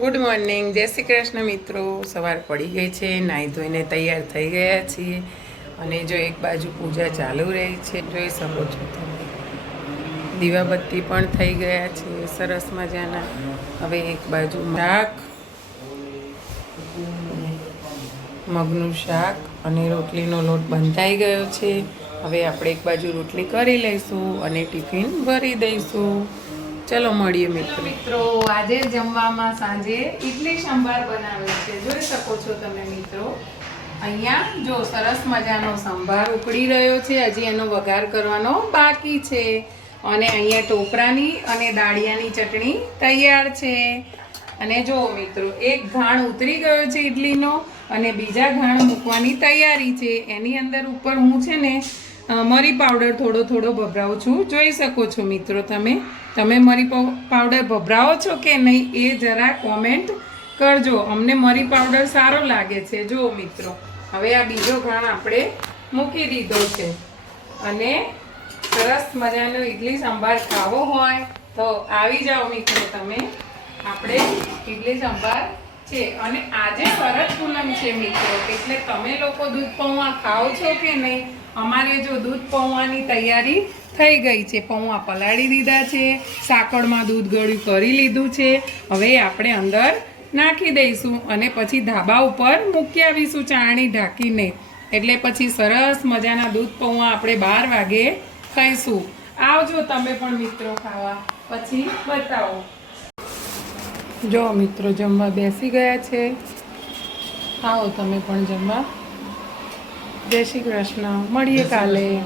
Good morning જય શ્રી કૃષ્ણ મિત્રો. સવાર પડી ગઈ છે. નાહી ધોઈને તૈયાર થઈ ગયા છીએ. અને જો એક બાજુ પૂજા ચાલુ રહી છે, જોઈ શકો છો તમે. દીવાબત્તી પણ થઈ ગયા છે. સરસ મજાના. હવે એક બાજુ શાક, મગનું શાક અને રોટલીનો લોટ બંધાઈ ગયો છે. હવે આપણે એક બાજુ રોટલી કરી લઈશું અને ટિફિન ભરી દઈશું. ચલો મળીએ મિત્રો. મિત્રો, આજે જમવામાં સાંજે ઇડલી સંભાર બનાવ્યો છે. જોઈ શકો છો તમે મિત્રો. અહીંયા જો સરસ મજાનો સંભાર ઉકળી રહ્યો છે. હજી એનો વઘાર કરવાનો બાકી છે. અને અહીંયા ટોપરાની અને દાળિયાની ચટણી તૈયાર છે. અને જો મિત્રો, એક ઘાણ ઉતરી ગયો છે ઇડલીનો અને બીજા ઘાણ મૂકવાની તૈયારી છે. એની અંદર ઉપર હું છે ને મરી પાવડર થોડો થોડો ભભરાવું છું. જોઈ શકો છો મિત્રો તમે. તમે મરી પાવ- પાવડર ભભરાવો છો કે નહીં એ જરા કોમેન્ટ કરજો. અમને મરી પાવડર સારો લાગે છે. જો મિત્રો. હવે આ બીજો ઘાણ આપણે મૂકી દીધો છે. અને સરસ મજાનો ઇડલી સંભાર ખાવો હોય તો આવી જાઓ મિત્રો તમે. આપણે ઇડલી સંભાર છે. અને આજે શરદ પૂનમ છે મિત્રો. એટલે તમે લોકો દૂધ પૌવા ખાઓ છો કે નહીં? અમારે જો દૂધ પૌવાની તૈયારી થઈ ગઈ છે. પૌવા પલાળી દીધા છે. સાકળમાં દૂધ ગળ્યું કરી લીધું છે. હવે આપણે અંદર નાખી દઈશું અને પછી ધાબા ઉપર મૂકી આવીશું ચાણી ઢાંકીને. એટલે પછી સરસ મજાના દૂધ પૌવા આપણે બાર વાગે ખાઈશું. આવજો તમે પણ મિત્રો ખાવા. પછી બતાવો. જો મિત્રો જમવા બેસી ગયા છે. આવો તમે પણ જમવા. જય શ્રી કૃષ્ણ. મળીએ કાલે.